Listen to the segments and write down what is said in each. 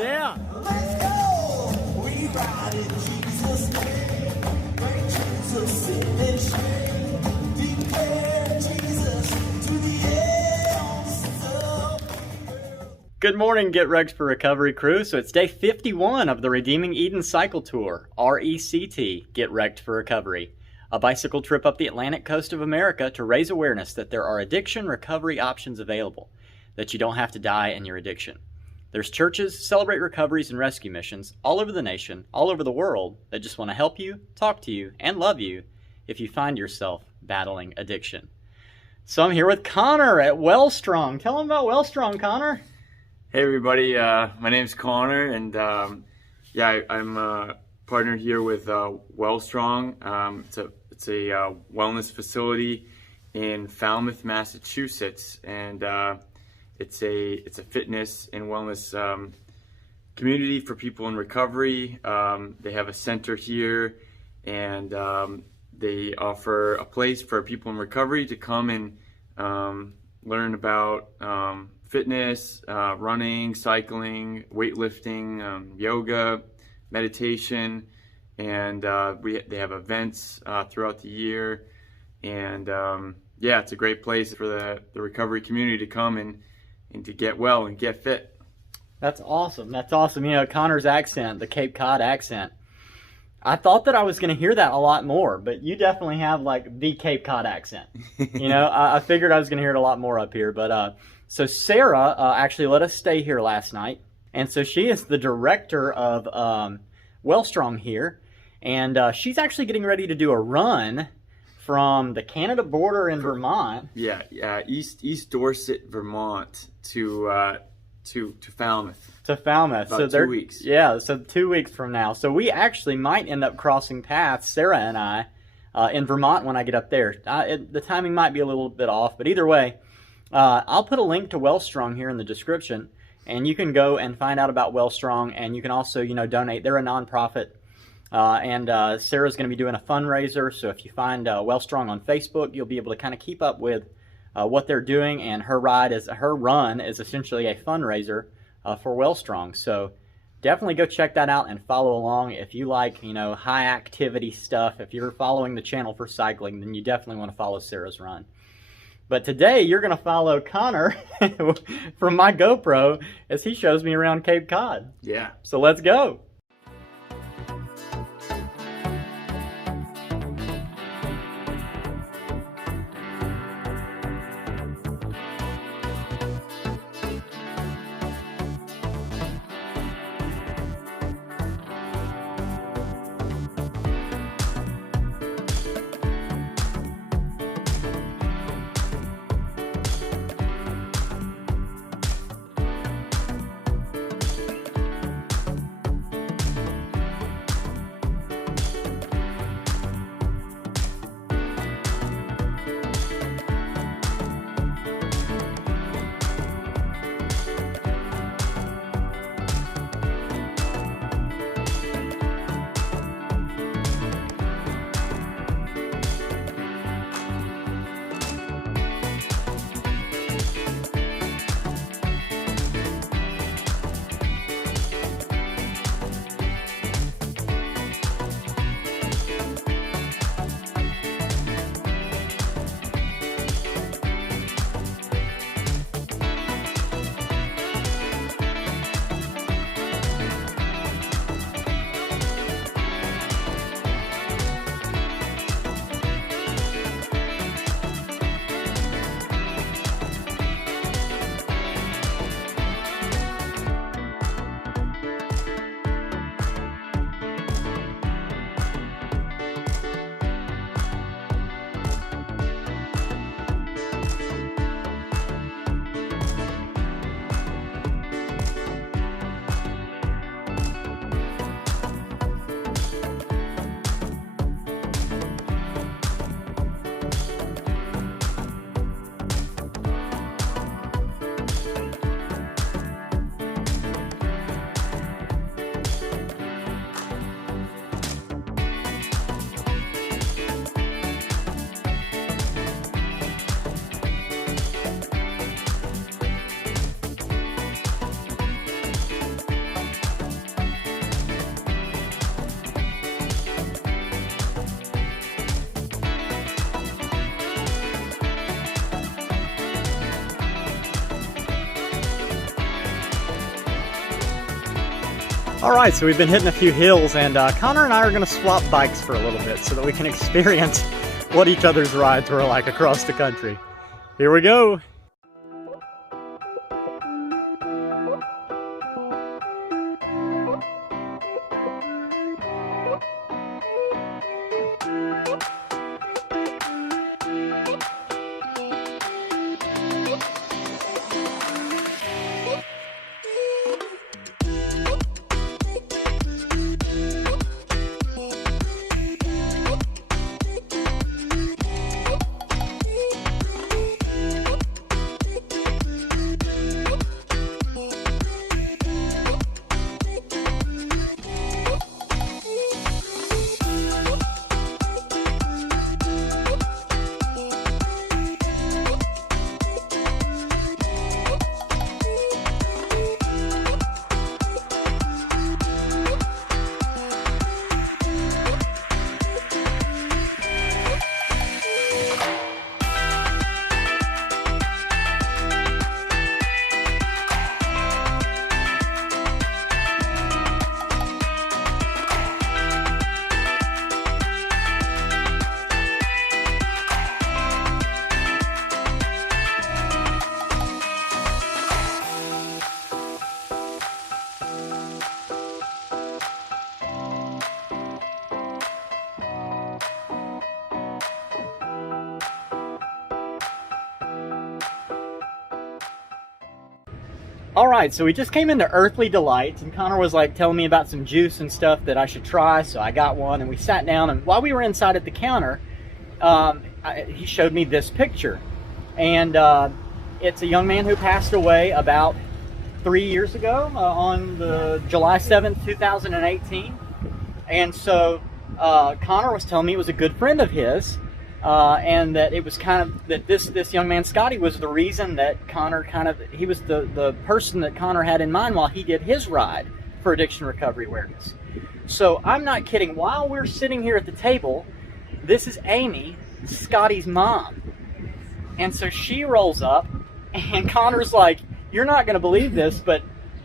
Yeah. Let's go. We ride in Jesus' name. Bring Jesus in and shame. Declare Jesus to the ends of the earth. Good morning, Get Wrecked for Recovery crew. So it's day 51 of the Redeeming Eden Cycle Tour, RECT, Get Wrecked for Recovery. A bicycle trip up the Atlantic coast of America to raise awareness that there are addiction recovery options available, that you don't have to die in your addiction. There's churches, celebrate recoveries, and rescue missions all over the nation, all over the world, that just want to help you, talk to you, and love you if you find yourself battling addiction. So I'm here with Connor at Wellstrong. Tell them about Wellstrong, Connor. Hey everybody, my name's Connor, and I'm partnered here with Wellstrong. It's a wellness facility in Falmouth, Massachusetts, and it's a fitness and wellness community for people in recovery. They have a center here, and they offer a place for people in recovery to come and learn about fitness, running, cycling, weightlifting, yoga, meditation, and they have events throughout the year. And it's a great place for the recovery community to come and to get well and get fit. That's awesome. That's awesome. You know, Connor's accent, the Cape Cod accent, I thought that I was going to hear that a lot more, but you definitely have like the Cape Cod accent. You know, I figured I was going to hear it a lot more up here. But so Sarah actually let us stay here last night. And so she is the director of Wellstrong here. And she's actually getting ready to do a run from the Canada border in Vermont. Yeah, East Dorset, Vermont to Falmouth. To Falmouth. About so 2 weeks. Yeah, so 2 weeks from now. So we actually might end up crossing paths, Sarah and I, in Vermont when I get up there. The timing might be a little bit off, but either way, I'll put a link to Wellstrong here in the description, and you can go and find out about Wellstrong, and you can also, donate. They're a nonprofit. And Sarah's going to be doing a fundraiser, so if you find Wellstrong on Facebook, you'll be able to kind of keep up with what they're doing, and her run is essentially a fundraiser for Wellstrong. So definitely go check that out and follow along. If you like, high activity stuff, if you're following the channel for cycling, then you definitely want to follow Sarah's run. But today you're going to follow Connor from my GoPro as he shows me around Cape Cod. Yeah. So let's go. Alright, so we've been hitting a few hills, and Connor and I are going to swap bikes for a little bit so that we can experience what each other's rides were like across the country. Here we go! Alright, so we just came into Earthly Delights, and Connor was like telling me about some juice and stuff that I should try, so I got one, and we sat down, and while we were inside at the counter, he showed me this picture. And it's a young man who passed away about 3 years ago, on the July 7th, 2018. And so Connor was telling me it was a good friend of his, and that it was kind of that this young man Scotty was the reason that Connor he was the person that Connor had in mind while he did his ride for addiction recovery awareness. So I'm not kidding. While we're sitting here at the table, this is Amy, Scotty's mom, and so she rolls up, and Connor's like, "You're not going to believe this, but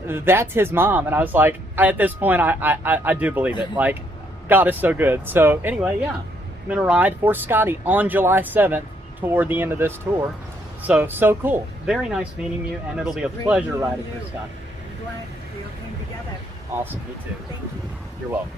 that's his mom." And I was like, at this point, I do believe it. Like, God is so good. So anyway, yeah. I'm going to ride for Scotty on July 7th toward the end of this tour. So cool. Very nice meeting you, and it'll be a pleasure riding for Scotty. I'm glad we all came together. Awesome. Me too. Thank you. You're welcome.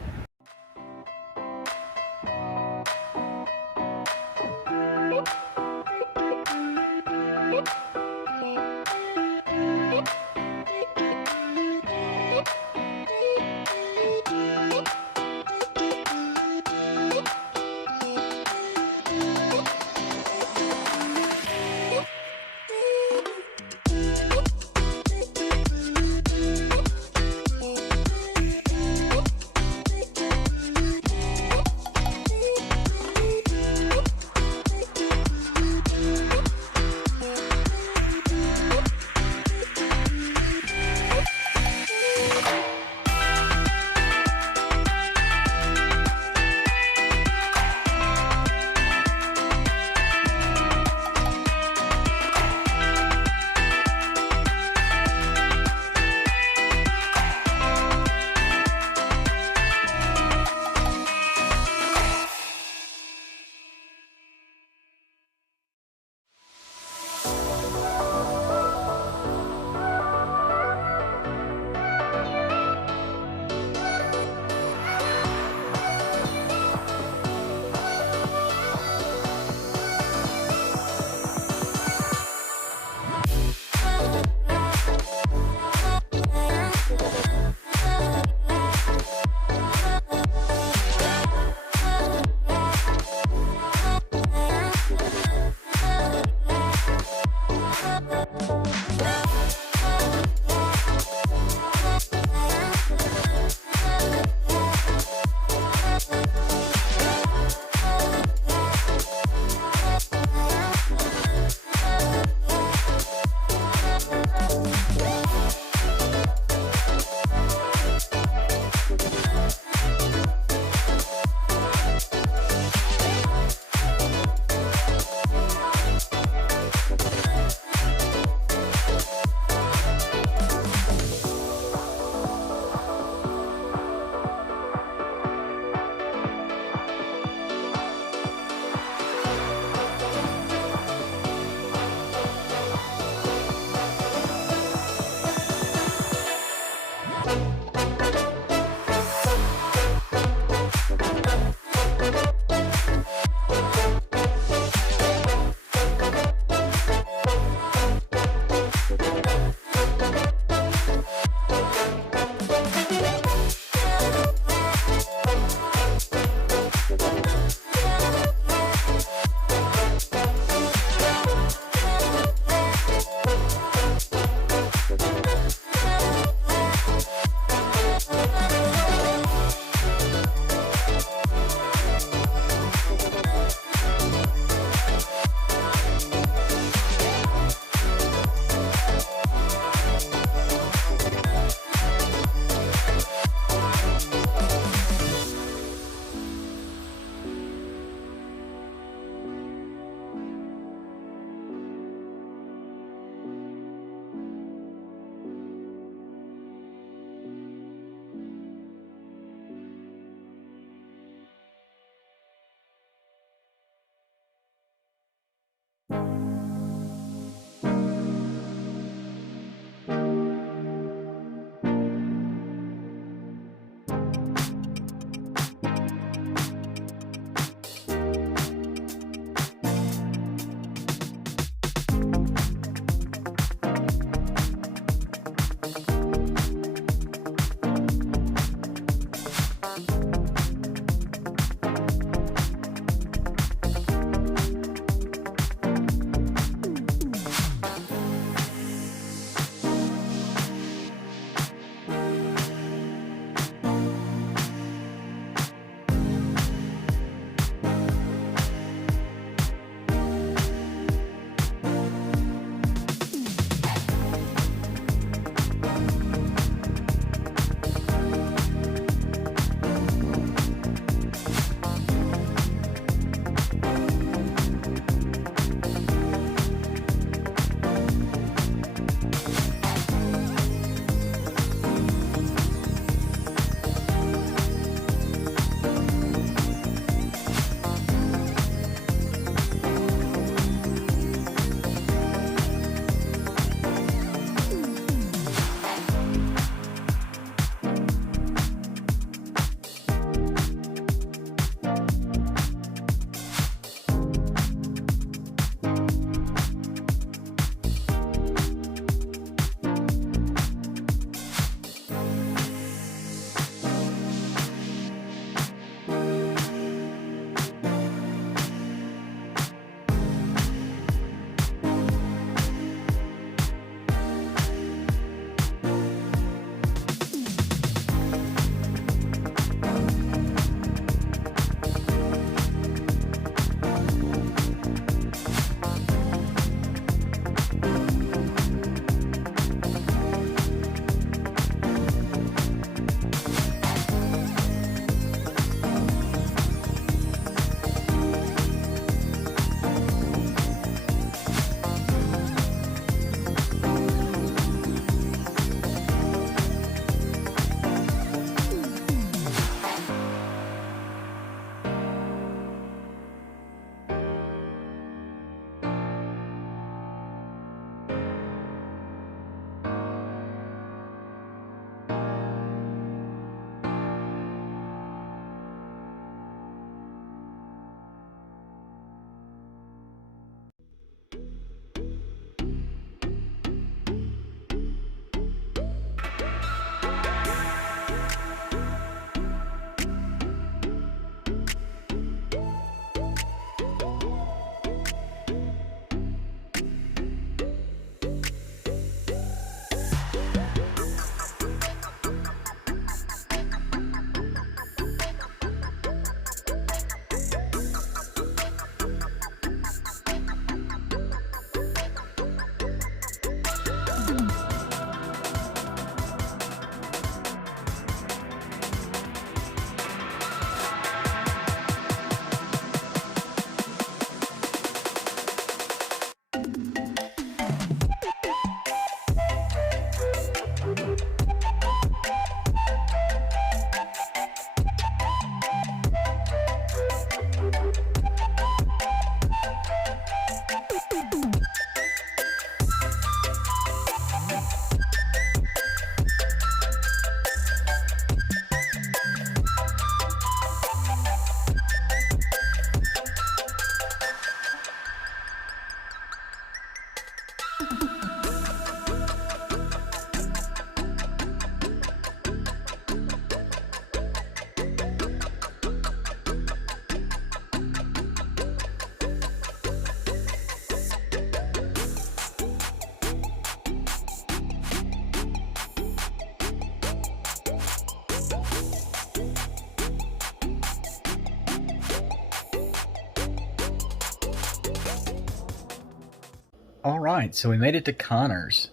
Alright, so we made it to Connors.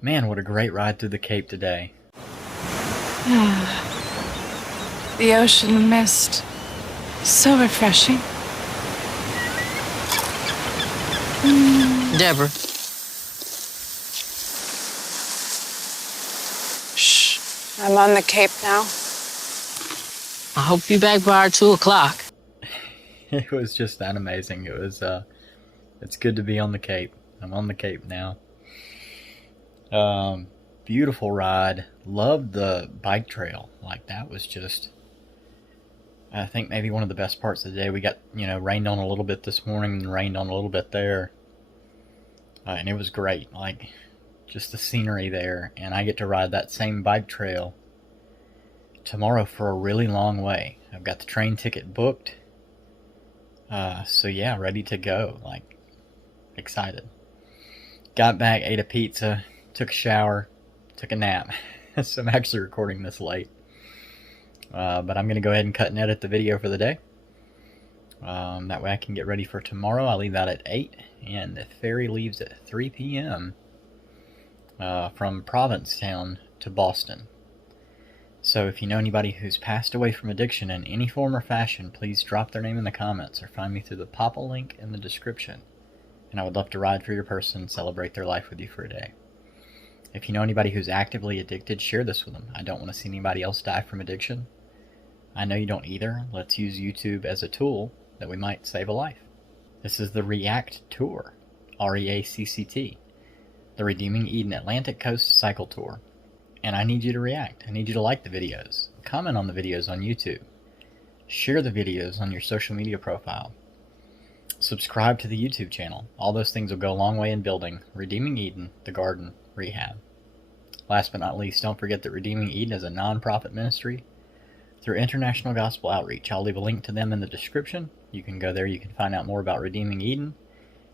Man, what a great ride through the Cape today. The ocean mist. So refreshing. Deborah. Shh. I'm on the Cape now. I hope you're back by 2 o'clock. It was just that amazing. It was, it's good to be on the Cape. I'm on the Cape now. Beautiful ride. Loved the bike trail. Like, that was just, I think maybe one of the best parts of the day. We got, rained on a little bit this morning and rained on a little bit there. And it was great. Like, just the scenery there. And I get to ride that same bike trail tomorrow for a really long way. I've got the train ticket booked. So yeah, ready to go. Like, excited. Got back, ate a pizza, took a shower, took a nap. So I'm actually recording this late. But I'm going to go ahead and cut and edit the video for the day. That way I can get ready for tomorrow. I'll leave out at 8, and the ferry leaves at 3 p.m. From Provincetown to Boston. So if you know anybody who's passed away from addiction in any form or fashion, please drop their name in the comments or find me through the Papa link in the description. And I would love to ride for your person and celebrate their life with you for a day. If you know anybody who's actively addicted, share this with them. I don't want to see anybody else die from addiction. I know you don't either. Let's use YouTube as a tool that we might save a life. This is the REACCT Tour, REACCT, the Redeeming Eden Atlantic Coast Cycle Tour. And I need you to react. I need you to like the videos, comment on the videos on YouTube, share the videos on your social media profile, subscribe to the YouTube channel. All those things will go a long way in building Redeeming Eden, the Garden, Rehab. Last but not least, don't forget that Redeeming Eden is a non-profit ministry through International Gospel Outreach. I'll leave a link to them in the description. You can go there, you can find out more about Redeeming Eden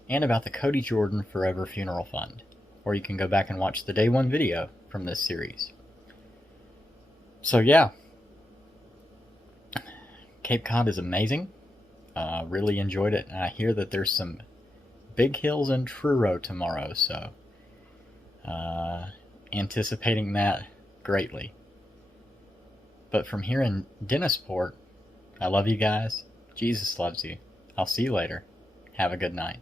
and about the Cody Jordan Forever Funeral Fund. Or you can go back and watch the day one video from this series. So yeah, Cape Cod is amazing. Really enjoyed it. And I hear that there's some big hills in Truro tomorrow, so anticipating that greatly. But from here in Dennisport, I love you guys. Jesus loves you. I'll see you later. Have a good night.